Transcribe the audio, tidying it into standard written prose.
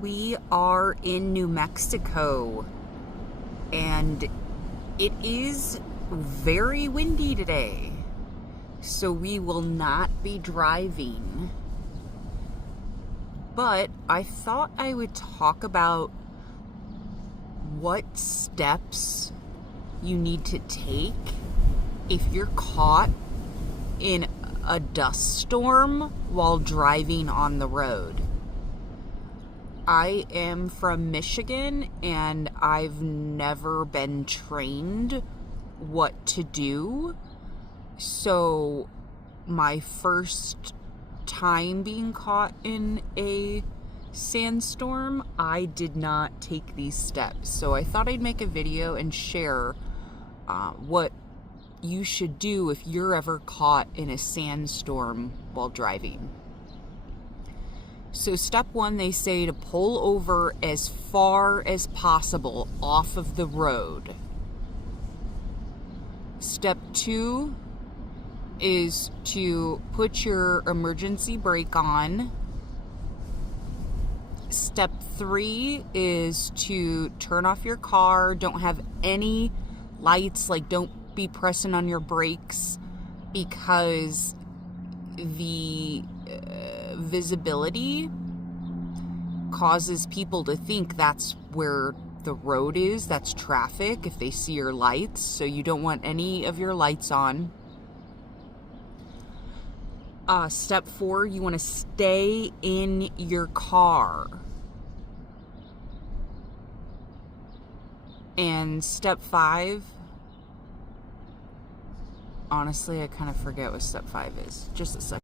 We are in New Mexico, and it is very windy today, so we will not be driving. But I thought I would talk about what steps you need to take if you're caught in a dust storm while driving on the road. I am from Michigan, and I've never been trained what to do. So my first time being caught in a sandstorm, I did not take these steps. So I thought I'd make a video and share what you should do if you're ever caught in a sandstorm while driving. So step one, they say to pull over as far as possible off of the road. Step two is to put your emergency brake on. Step three is to turn off your car. Don't have any lights, like don't be pressing on your brakes, because the visibility causes people to think that's where the road is, that's traffic, if they see your lights. So you don't want any of your lights on. Step four, you want to stay in your car. And step five, honestly, I kind of forget what step five is. Just a second.